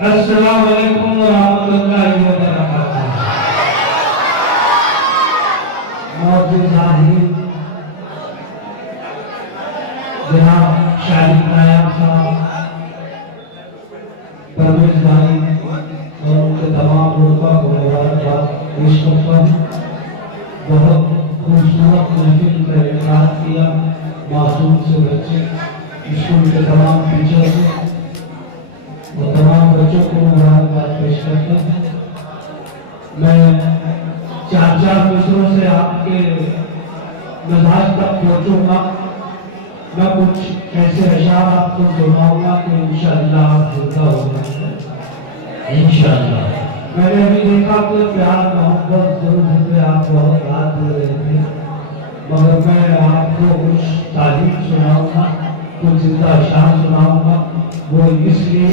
अस्सलाम वालेकुम व रहमतुल्लाहि व बरकातुहू। मौजूद हाजिर जनाब शाहिद नायब साहब, परवेज भाई और उनके तमाम लोगों को मुबारकबाद पेश करता हूँ। बहुत खूबसूरत महफिल का इनाद किया मासूम से बच्चे, स्कूल के तमाम टीचर को और तमाम बच्चों को मुबारकबाद पेश करता हूँ। मैं चार मिसरों से आपके मिजाज तक पहुँचूंगा। मैं कुछ ऐसे अशार आपको सुनाऊंगा कि इंशाअल्लाह आप जिंदा हो जाएंगे इंशाअल्लाह। मैंने अभी देखा कि प्यार मोहब्बत जरूर पे आप बहुत रात दे रहे थे, मगर मैं आपको कुछ तारीफ सुनाऊंगा, कुछ जिंदा अशार सुनाऊंगा। वो इसलिए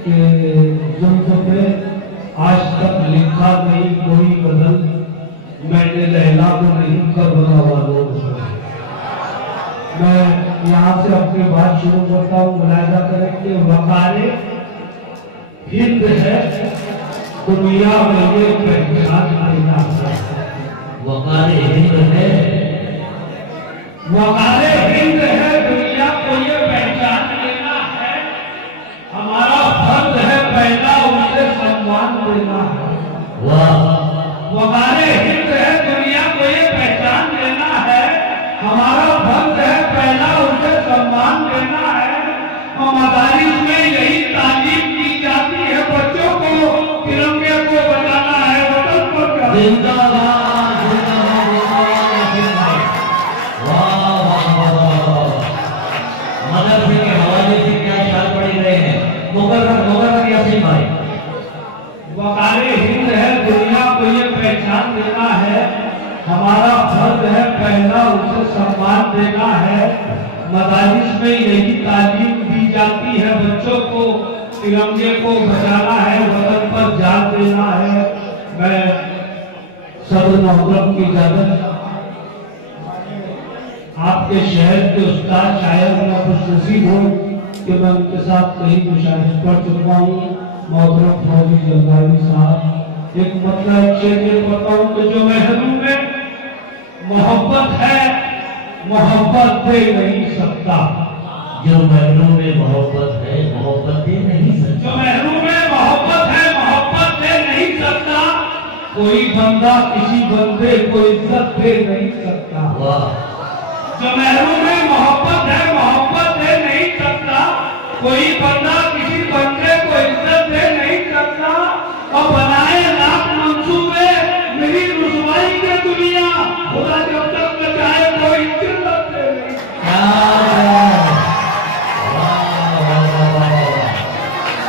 कि जुल्फ़ पे आज तक लिखा नहीं कोई गजल, मैंने लैला को नहीं करबला वालों को। मैं यहाँ से अपनी बात शुरू करता हूँ। मुलाहिजा करें कि वक़ारे हिंद है दुनिया में ये पहचान देना है। वक़ारे हिंद है, वक़ारे हिंद है दुनिया को ये पहचान देना है। हमारा फर्ज है पहला उसे सम्मान देना है। वाह, वक़ारे हिंद है दुनिया को ये पहचान देना है। हमारा फर्ज है पहला उसे सम्मान देना है। मदारिस में यही तालीम दी जाती है बच्चों को, तिरंगे को बचाना है, वतन को जिंदाबाद जिंदाबाद। मदरसे के हवाले से क्या ख्याल पढ़ रहे हैं मुकर्रम यासीन भाई। वक़ारे हिंद है दुनिया को ये पहचान देना है। हमारा फर्ज है पहला उसे सम्मान देना है। मदारिस में यही तालीम दी जाती है बच्चों को, तिरंगे को बचाना है, वतन पर जान देना है। मैं सदर मोहतरम की इजाजत, आपके शहर के उस्ताद शायर मैं खुशनसीब हूँ कि मैं उनके साथ कहीं मुशाहिद पढ़ चुका हूँ। मोहतरम फौजी जलगावी साहब एक मतलब शेर पढ़ता हूँ कि जो महरूम में मोहब्बत है मोहब्बत दे नहीं सकता। जो महरूम में मोहब्बत है मोहब्बत दे नहीं सकता। जो महरूम में मोहब्बत है मोहब्बत दे नहीं सकता। कोई बंदा किसी बंदे को इज्जत दे नहीं सकता। वाह, जो महरूम में मोहब्बत है मोहब्बत दे नहीं सकता। कोई बंदा किसी बंदे को इज्जत दे नहीं सकता। और बनाए लाख मंसूबे मेरी रुसवाई के दुनिया, खुदा जब तक बचाए कोई इज्जत दे नहीं।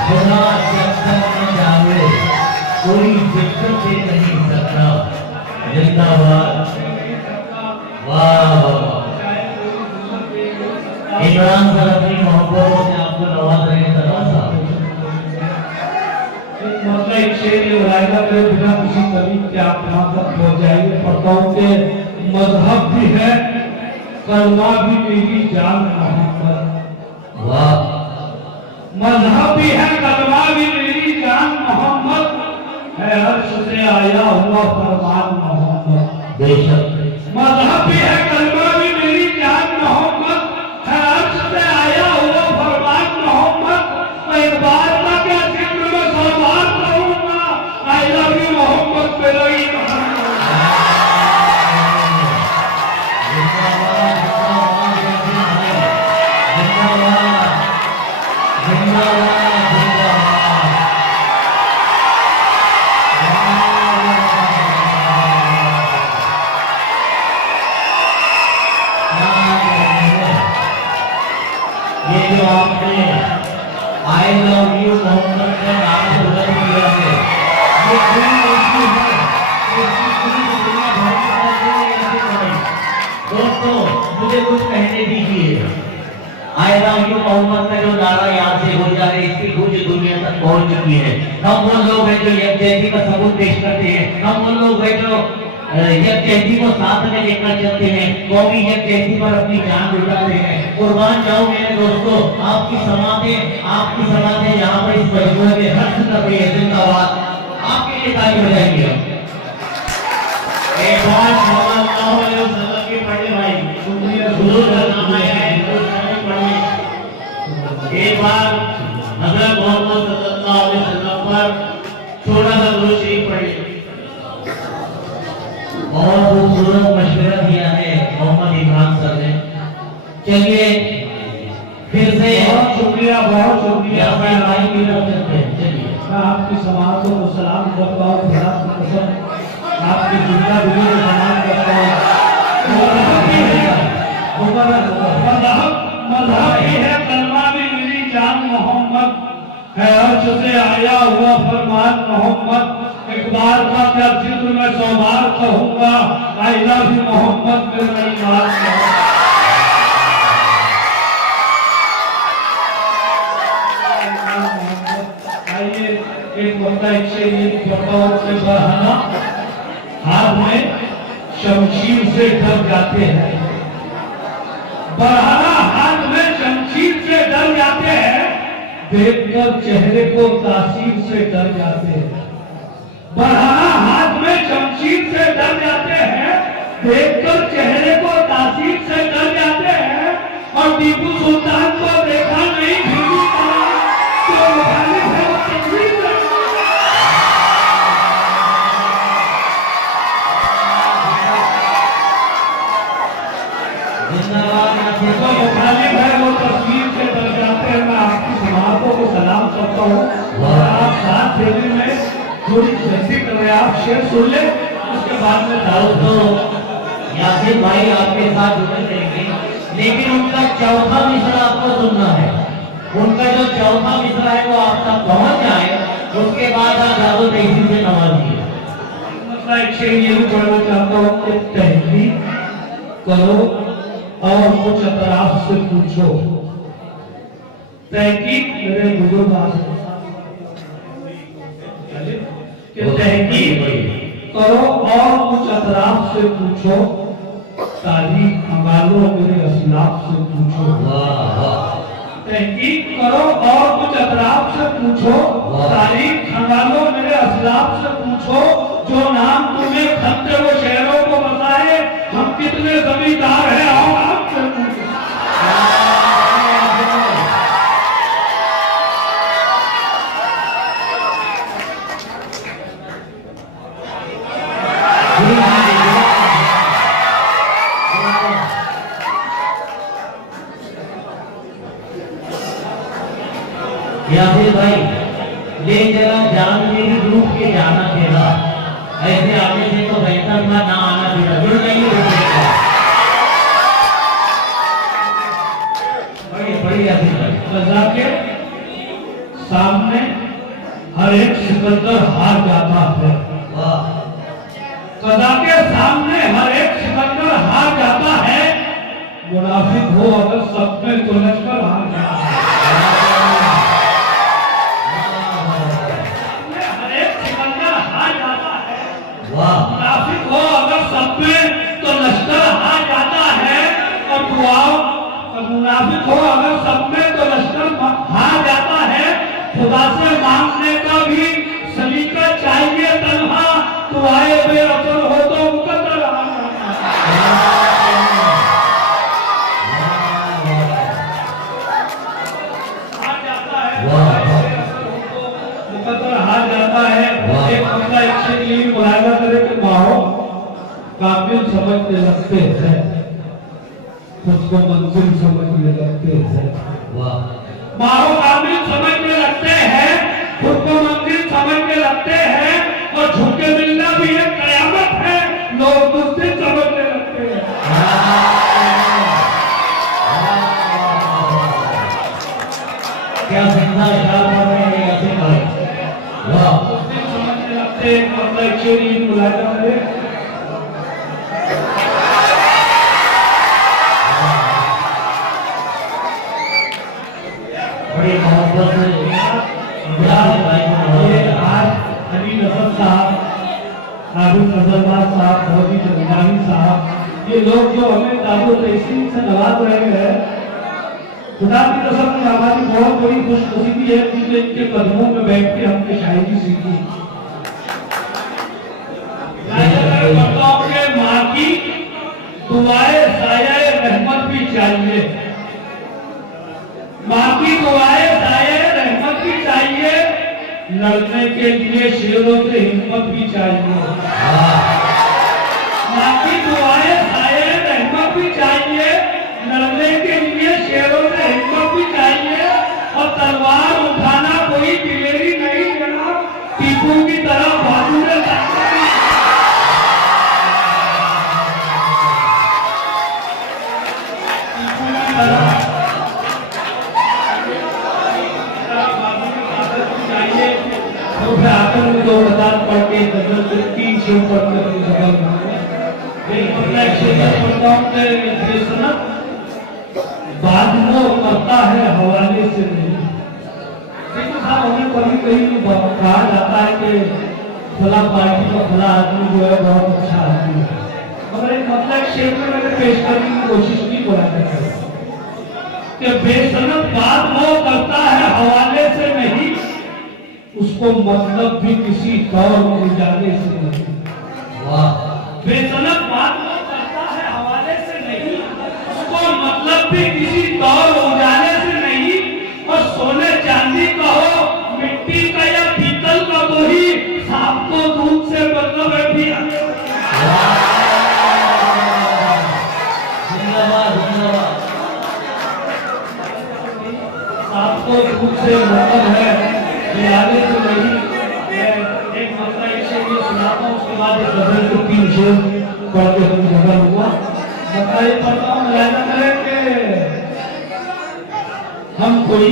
खुदा जब तक बचाए कोई इज्जत दे नहीं सकता। जिंदाबाद। वाह, इमरान सर अपनी मोहब्बत से आपको नवाज रहे हैं। मतलब एक शेर ये मुलाहिजा करे बिना किसी तरीक के आप यहाँ तक पहुँच जाएंगे। पढ़ता हूँ कि मजहब भी है कलमा भी मेरी जान मोहम्मद। वाह, मजहब भी है कलमा भी मेरी जान मोहम्मद है। अर्श से आया हुआ फरमान मोहम्मद। बेशक मजहब भी है कलमा भी मेरी जान मोहम्मद है। अर्श से आया हुआ फरमान मोहम्मद। मैं एक बात का क्या जिक्र में सलमान करूंगा। आई लव यू मोहम्मद मेरा ही ये जो आपने आई लव यू मोहम्मद का नाम बुलंद किया है, ये पूरी ऐसी है कि पूरी दुनिया भर में ऐसे पड़े। दोस्तों मुझे कुछ कहने दीजिए। आई लव यू मोहम्मद का जो नारा यहाँ से हो जा रहा है, इसकी गूंज दुनिया तक पहुंच चुकी है। हम वो लोग हैं जो यकजहती का सबूत पेश करते हैं। हम वो लोग हैं जो यकजहती को साथ में लेकर चलते हैं, कौमी यकजहती पर अपनी जान लुटाते हैं। कुर्बान जाओ मेरे दोस्तों, आपकी समाधि यहाँ पर इस मजमूए में हर तरफ ये जिंदाबाद आपके लिए ताली बजाएंगे हम। एक बार सल्लल्लाहु अलैहि वसल्लम की पढ़ने भाई हुजूर का नाम आया है हुजूर की पढ़ने। एक बार हजरत मोहम्मद सल्लल्लाहु अलैहि वसल्लम पर छोटा सा दुरूद शरीफ पढ़िए। बहुत खूबसूरत मशवरा दिया है मोहम्मद इमरान सर ने। चलिए फिर से बहुत शुक्रिया भाई की तरफ चलते हैं। चलिए मैं आपकी समातों को सलाम करता हूँ, खुदा की कसम आपकी जिंदा दिली को सलाम करता हूँ। मज़हब ही है, कलमा भी मेरी जान मोहम्मद है, अर्श से आया हुआ फरमान मोहम्मद। एक बार का क्या जिक्र मैं 100 बार कहूँगा, आई लव यू मोहम्मद मेरा ईमान है। एक बंदा एक शेर ये कहता हूँ कि बरहाना हाथ में शमशीर से डर जाते हैं, बरहाना हाथ में शमशीर से डर जाते हैं, देखकर चेहरे को तासीर से डर जाते हैं। बरहाना हाथ में शमशीर से डर जाते हैं, देखकर चेहरे को तासीर से डर जाते हैं। और टीपू सुल्तान को देखा नहीं फिर भी कहा तो मुखालिफ है वो तकलीफ है। तो मुखालिफ है वो तस्वीर से डर जाते हैं। मैं आपकी समातों को सलाम करता हूँ और आप साथ देने में थोड़ी जल्दी कर रहे हैं, आप शेर सुन ले उसके बाद में तो यासिर भाई आपके साथ जुड़े रहेंगे, लेकिन उनका चौथा मिसरा आपको सुनना है। उनका जो चौथा मिसरा है वो आप तक पहुंच जाए, उसके बाद आप जादू तहसील से नवाजिए। एक शेर ये भी पढ़ना चाहता हूँ कि तहकीक करो और कुछ अतराफ से पूछो। तहकीक मेरे बुजुर्ग कि तहकीक करो और कुछ अतराफ से पूछो, तारीख खंगालो मेरे असलाफ से पूछो। तहकीक करो और कुछ अतराफ से पूछो, तारीख खंगालो मेरे असलाफ से पूछो। जो नाम तुम्हें खत्ते वो शहरों को बताए, हम कितने जमींदार हैं और आपसे पूछो। यासिर भाई ले जरा जान मेरी डूब के जाना तेरा, ऐसे आने से तो बेहतर था ना आना तेरा। जुड़ नहीं हो सकता। बड़ी यासिर भाई रजा के सामने हर एक सिकंदर हार जाता है। कदा के सामने हर एक सिकंदर हार जाता है, मुनाफिक हो अगर सब में तो लश्कर हार जाता है। हर एक सिकंदर हार जाता है, मुनाफिक हो अगर सब में तो लश्कर हार जाता है। और दुआओं मुनाफिक हो अगर सब में तो लश्कर हार जाता है। खुदा से मांगने का भी सलीका चाहिए तन्हा, तो आए बेअसर हो तो मुकद्दर हार जाता है। मुकद्दर हार जाता है। एक बंदा एक शेर ये भी मुलायजा करे कि माहो काबिल समझने लगते हैं, खुद को मंजिल समझने लगते हैं। माहो काबिल समझने लगते हैं, खुद को मंजिल समझने लगते हैं। और झुके मिलना भी एक कयामत है, लोग मुस्लिम समझने लगते हैं। क्या जिंदा इशारा कर रहे हैं यासिर भाई। मुस्लिम समझने लगते हैं। मतलब एक शेर ये मुलायजा करे बड़ी मोहब्बत से भाई को आज अली नसर साहब, आबिद नजरबाज साहब, मोदी जमदानी साहब, ये लोग जो हमें दादो तहसील से नवाज रहे हैं, खुदा की कसम में हमारी बहुत बड़ी खुशनसीबी है कि इनके कदमों में बैठ के हमने शायरी सीखी। माँ की दुआए साये रहमत भी चाहिए, माँ की दुआए साये रहमत भी चाहिए, लड़ने के लिए शेरों से हिम्मत भी चाहिए। माँ की दुआए साये रहमत भी चाहिए, लड़ने के लिए शेरों से हिम्मत भी चाहिए, और तलवार उठाना कोई दिलेरी नहीं देना, टीपू की तरह बाजू में पढ़ के 3 शेर पढ़ के अपनी जगह बादलों करता है हवाले से नहीं। हमें कभी कहीं कहा जाता है कि फला पार्टी का फला आदमी जो है बहुत अच्छा आदमी है, मगर एक मतलब शेर में मैंने पेश करने की कोशिश नहीं करता कि बेसनत बात वो करता है हवाले से नहीं, उसको मतलब भी किसी दौर में उजाले से नहीं। वाह, बेसनत बात वो करता है हवाले से नहीं, उसको मतलब भी किसी दौर उजाले से नहीं, और सोने चांदी का हो मिट्टी का या पीतल का तो ही सांप को दूध से मतलब है भी। सांप को दूध से मतलब है आगे से नहीं। एक मसला इसे भी सुनाता हूँ, उसके बाद इस गजल को 3 शेर पढ़ के हम जगह हुआ। मसला ये पढ़ता हूँ, मुलायना करें कि हम कोई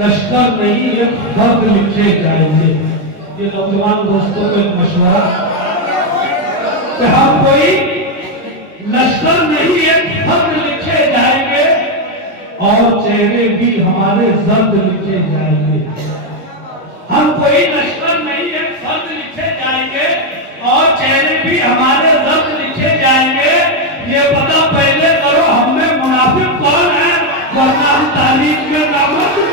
लश्कर नहीं एक फर्द लिखे जाएंगे। ये नौजवान दोस्तों को एक मशवरा कि हम कोई लश्कर नहीं एक फर्द लिखे जाएंगे, और चेहरे भी हमारे जर्द लिखे जाएंगे। हम कोई लश्कर नहीं एक फर्द लिखे जाएंगे, और चेहरे भी हमारे जर्द लिखे जाएंगे। ये पता पहले करो हमें मुनाफिक कौन है, वरना हम तारीख में नामक।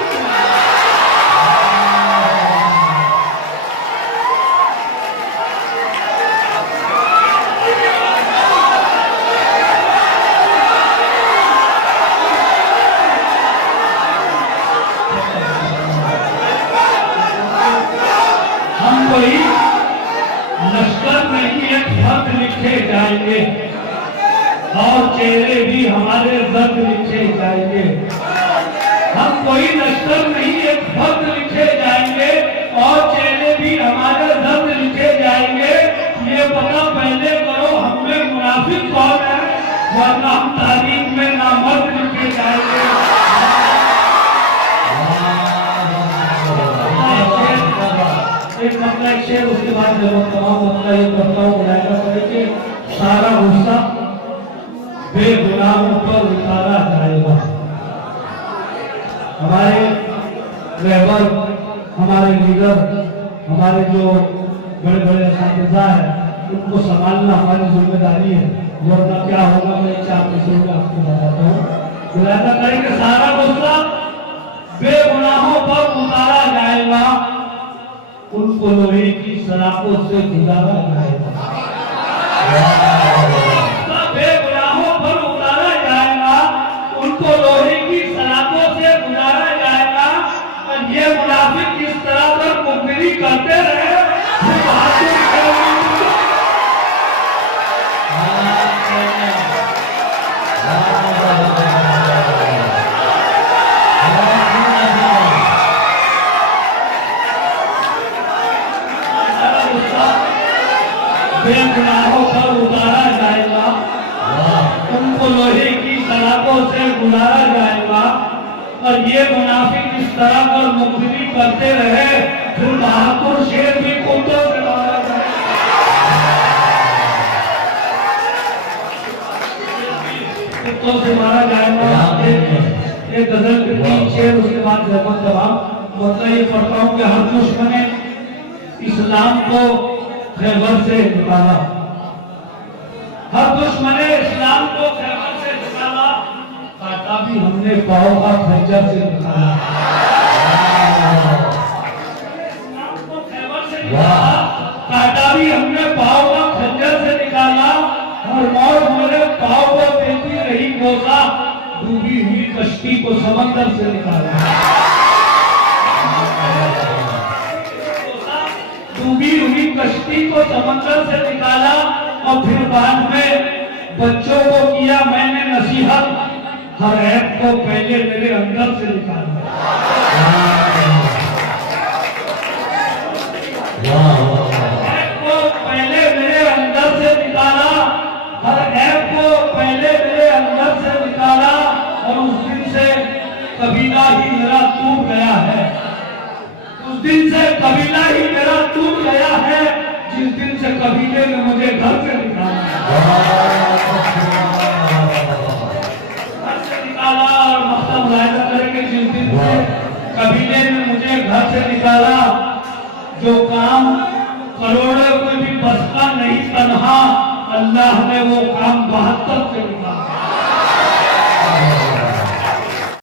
लश्कर नहीं एक फर्द लिखे जाएंगे, और चेहरे भी हमारे जर्द लिखे जाएंगे। हम कोई लश्कर नहीं एक फर्द लिखे जाएंगे, और चेहरे भी हमारे जर्द लिखे जाएंगे। ये पता पहले करो हमें मुनाफिक कौन है, वरना हम तारीख में नामर्द लिखे जाएंगे। एक मतलब एक शेर, उसके बाद जब तमाम मतलब ये करता हूँ मुलायना करके सारा गुस्सा बेगुनाहों पर उतारा जाएगा। हमारे रहबर, हमारे लीडर, हमारे जो बड़े बड़े असातिज़ा हैं, उनको संभालना हमारी जिम्मेदारी है, वरना क्या होगा मैं 4 विषयों में आपको बताता हूँ। मुलायना करेंगे सारा गुस्सा बेगुनाहों पर उतारा जाएगा, उनको लोहे की सलाखों से गुजारा जाएगा। बेगुनाहों पर उतारा जाएगा, उनको लोहे की सलाखों से गुजारा जाएगा। और ये मुनाफिक किस तरह पर मुखबिरी करते रहे, बेगुनाहों पर उतारा जाएगा, उनको लोहे की सलाखों से गुजारा जाएगा। और ये मुनाफिक इस तरह पर मुखबिरी करते रहे, फिर बहादुर शेर भी कुत्तों से मारा जाएगा। कुत्तों से मारा जाएगा। एक गजल के 3 शेर, उसके बाद जवाब। मतलब ये पढ़ता हूँ कि हर दुश्मन इस्लाम को खैबर से निकाला, हर दुश्मन इस्लाम को खैबर से निकाला, काटा भी हमने पाओ का खंजर से निकाला। समंदर से निकाला। डूबी हुई कश्ती को समंदर से निकाला और फिर बाद में बच्चों को किया मैंने नसीहत, हर ऐप को पहले मेरे अंदर से निकाला। ऐप को पहले मेरे अंदर से निकाला, हर ऐप को पहले मेरे अंदर से निकाला और उस दिन से कबीला ही मेरा टूट गया है। उस दिन से कबीला ही मेरा टूट गया है, जिस दिन से कबीले ने मुझे घर से निकाला। घर से निकाला और मतलब वायदा करेंगे जिस दिन से कबीले ने मुझे घर से निकाला, जो काम करोड़ों कोई भी बस का नहीं तन्हा, अल्लाह ने वो काम 72 से निकाला।